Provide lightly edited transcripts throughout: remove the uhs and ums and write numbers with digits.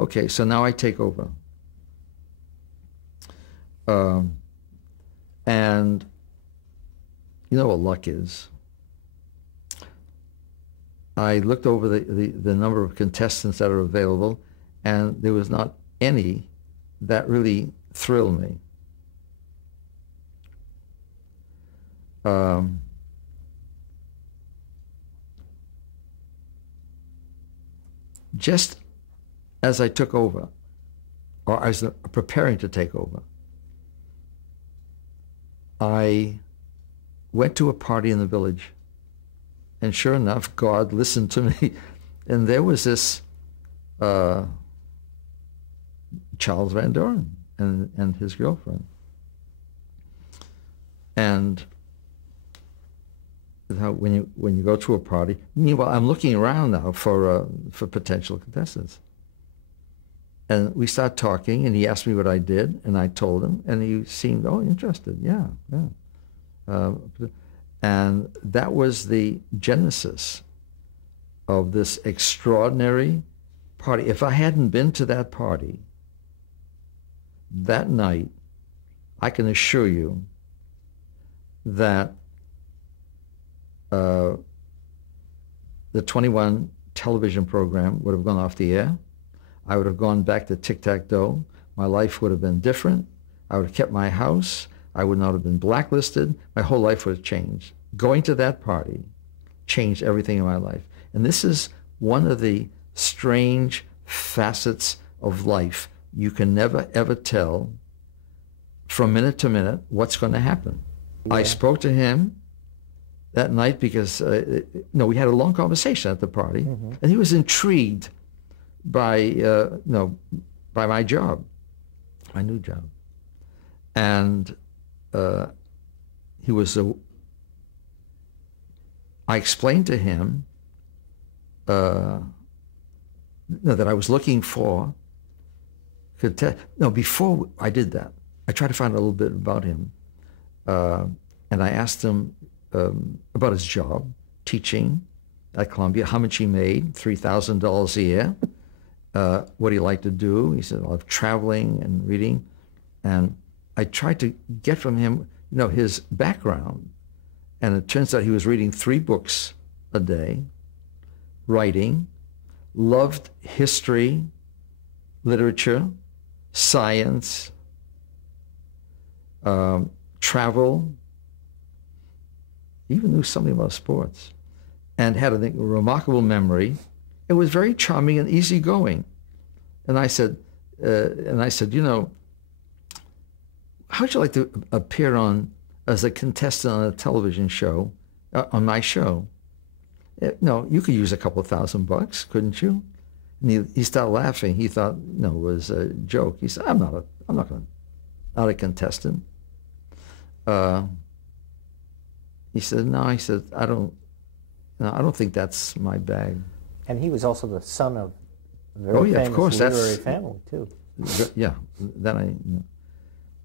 Okay, so now I take over. And you know what luck is. I looked over the number of contestants that are available, and there was not any that really thrilled me. Just as I took over, or as preparing to take over, I went to a party in the village, and sure enough, God listened to me, and there was this Charles Van Doren and his girlfriend. And when you go to a party, meanwhile I'm looking around now for potential contestants, and we start talking, and he asked me what I did, and I told him, and he seemed interested. Yeah. And that was the genesis of this extraordinary party. If I hadn't been to that party that night, I can assure you that the 21 television program would have gone off the air. I would have gone back to tic-tac-toe. My life would have been different. I would have kept my house. I would not have been blacklisted. My whole life would have changed. Going to that party changed everything in my life. And this is one of the strange facets of life. You can never, ever tell from minute to minute what's going to happen. Yeah. I spoke to him that night because we had a long conversation at the party, and he was intrigued by my job, my new job, and I explained to him that I was looking for. Before I did that, I tried to find out a little bit about him, and I asked him about his job, teaching at Columbia, how much he made, $3,000 a year, what he liked to do. He said, I love traveling and reading. And I tried to get from him, his background. And it turns out he was reading 3 books a day, writing, loved history, literature, science, travel, even knew something about sports, and had a remarkable memory. It was very charming and easygoing. And I said, how would you like to appear as a contestant on a television show, on my show? No, you could use a couple $1,000, couldn't you? And he started laughing. He thought, it was a joke. He said, I'm not a contestant. He said, no. He said, I don't think that's my bag. And he was also the son of a very famous literary family too. Yeah,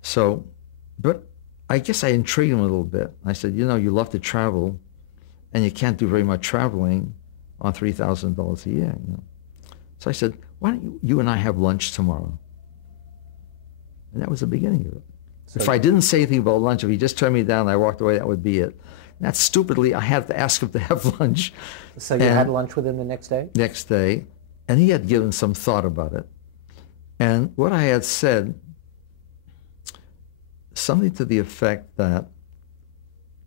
So, but I guess I intrigued him a little bit. I said, you love to travel, and you can't do very much traveling on $3,000 a year. So I said, why don't you and I have lunch tomorrow? And that was the beginning of it. So if I didn't say anything about lunch, if he just turned me down and I walked away, that would be it. That stupidly, I had to ask him to have lunch. So you had lunch with him the next day? Next day, and he had given some thought about it. And what I had said, something to the effect that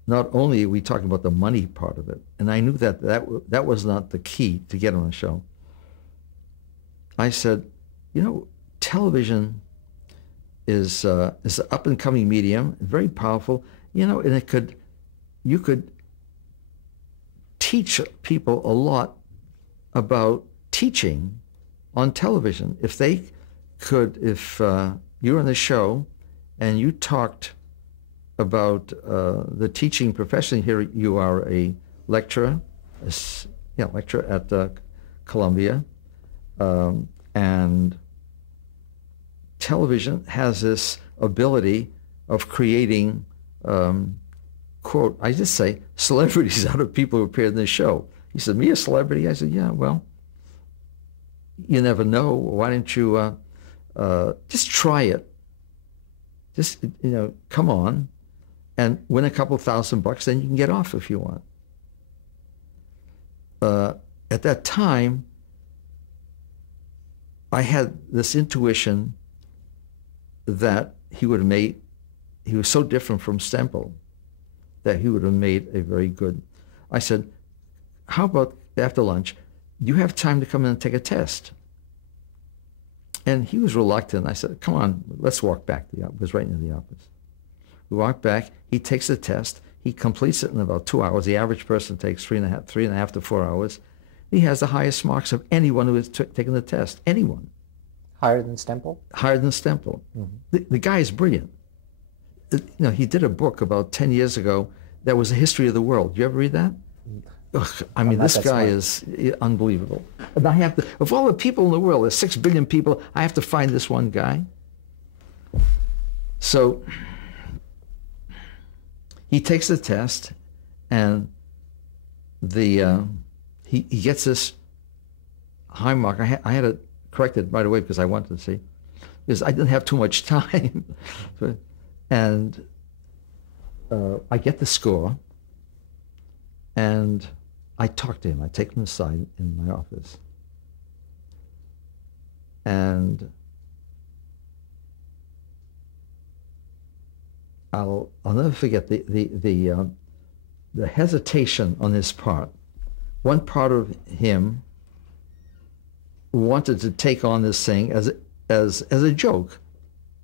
not only are we talking about the money part of it, and I knew that was not the key to get on the show. I said, television is an up-and-coming medium, very powerful, and you could teach people a lot about teaching on television. If you're on the show and you talked about the teaching profession, here you are a lecturer, lecturer at Columbia, and television has this ability of creating, quote, I just say, celebrities out of people who appeared in the show. He said, me a celebrity? I said, yeah, well, you never know. Why don't you just try it? Just, come on and win a couple $1,000, then you can get off if you want. At that time, I had this intuition that he was so different from Stempel that he would have made a very good. I said, how about after lunch, you have time to come in and take a test? And he was reluctant. I said, come on, let's walk back. It was right near the office. We walk back. He takes the test. He completes it in about 2 hours. The average person takes three and a half to 4 hours. He has the highest marks of anyone who has taken the test. Anyone. Higher than Stempel? Higher than Stempel. Mm-hmm. The guy is brilliant. He did a book about 10 years ago that was the history of the world. Did you ever read that? Ugh, I mean, this guy is unbelievable. And I have to, of all the people in the world, there's 6 billion people, I have to find this one guy. So he takes the test, and he gets this high mark. I had to correct it right away because I wanted to see, because I didn't have too much time. And I get the score, and I talk to him. I take him aside in my office, and I'll never forget the hesitation on his part. One part of him wanted to take on this thing as a joke,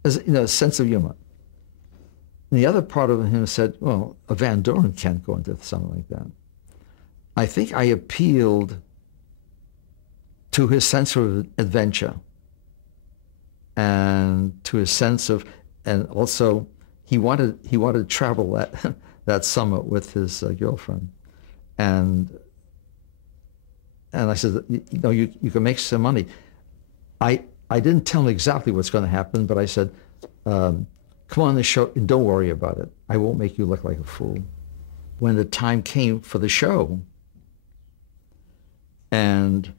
as a sense of humor. And the other part of him said, well, a Van Doren can't go into something like that. I think I appealed to his sense of adventure and to his sense of, and also he wanted to travel that summer with his girlfriend. And I said, you can make some money. I didn't tell him exactly what's going to happen, but I said, come on the show, and don't worry about it. I won't make you look like a fool. When the time came for the show, and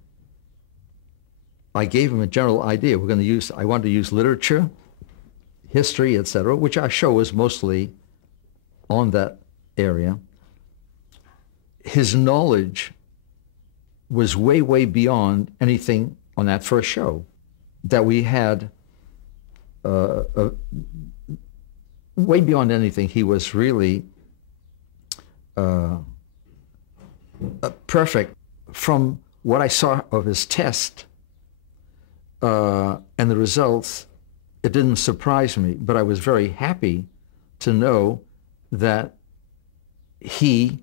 I gave him a general idea. I wanted to use literature, history, etc., which our show was mostly on that area. His knowledge was way, way beyond anything on that first show that we had. Way beyond anything, he was really perfect. From what I saw of his test and the results, it didn't surprise me, but I was very happy to know that he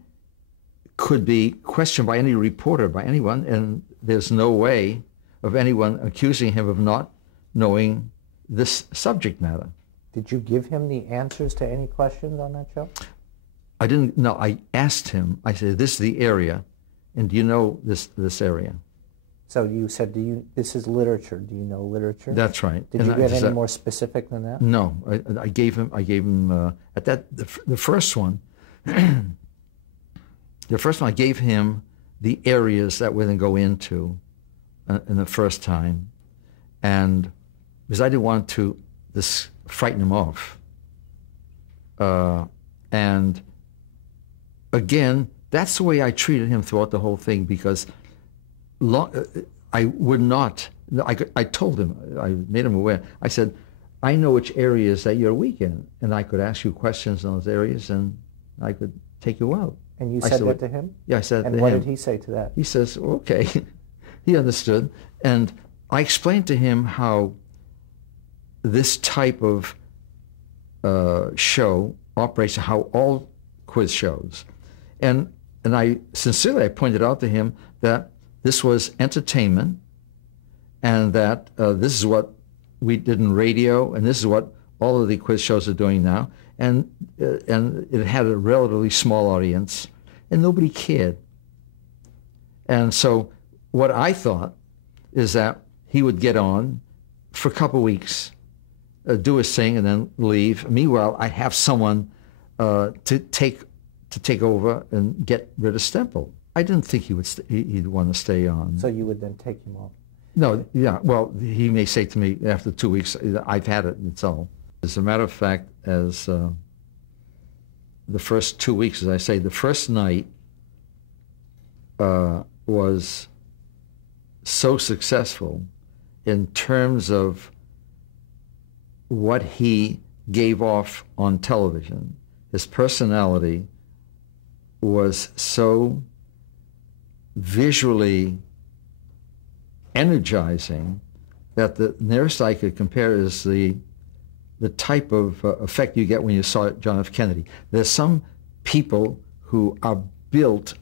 could be questioned by any reporter, by anyone, and there's no way of anyone accusing him of not knowing this subject matter. Did you give him the answers to any questions on that show? I didn't. No, I asked him. I said, "This is the area, and do you know this area?" So you said, this is literature. Do you know literature? That's right. Did you get any more specific than that? No, I gave him at that the first one. The first one, I gave him the areas that we're going to go into in the first time, and because I didn't want to frighten him off. And again, that's the way I treated him throughout the whole thing, because I would not, I told him, I made him aware. I said, I know which areas that you're weak in, and I could ask you questions on those areas, and I could take you out. And you said that to him? Yeah, I said that to him. And what did he say to that? He says, okay. He understood. And I explained to him how this type of show operates, how all quiz shows. And I pointed out to him that this was entertainment, and that this is what we did in radio, and this is what all of the quiz shows are doing now. And it had a relatively small audience, and nobody cared. And so what I thought is that he would get on for a couple of weeks, do his thing, and then leave. Meanwhile, I'd have someone to take over and get rid of Stempel. I didn't think he'd want to stay on. So you would then take him off. No, yeah. Well, he may say to me after 2 weeks, I've had it, and it's all. As a matter of fact, as the first 2 weeks, as I say, the first night was so successful in terms of what he gave off on television. His personality was so visually energizing that the nearest I could compare is the type of effect you get when you saw John F. Kennedy. There's some people who are built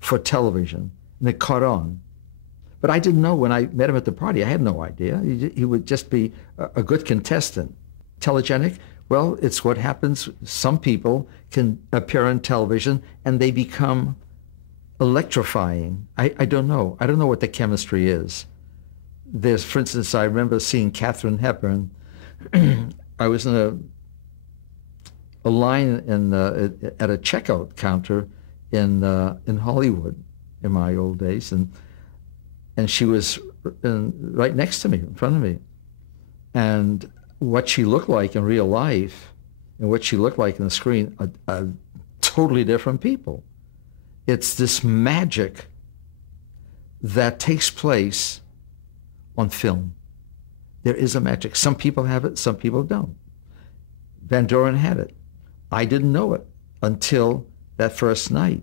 for television, and they caught on. But I didn't know when I met him at the party. I had no idea. He would just be a good contestant. Telegenic? Well, it's what happens. Some people can appear on television and they become electrifying. I don't know. I don't know what the chemistry is. There's, for instance, I remember seeing Katharine Hepburn. I was in a line at a checkout counter in Hollywood in my old days, and she was right next to me, in front of me. And what she looked like in real life and what she looked like on the screen are totally different people. It's this magic that takes place on film. There is a magic. Some people have it, some people don't. Van Doren had it. I didn't know it until that first night.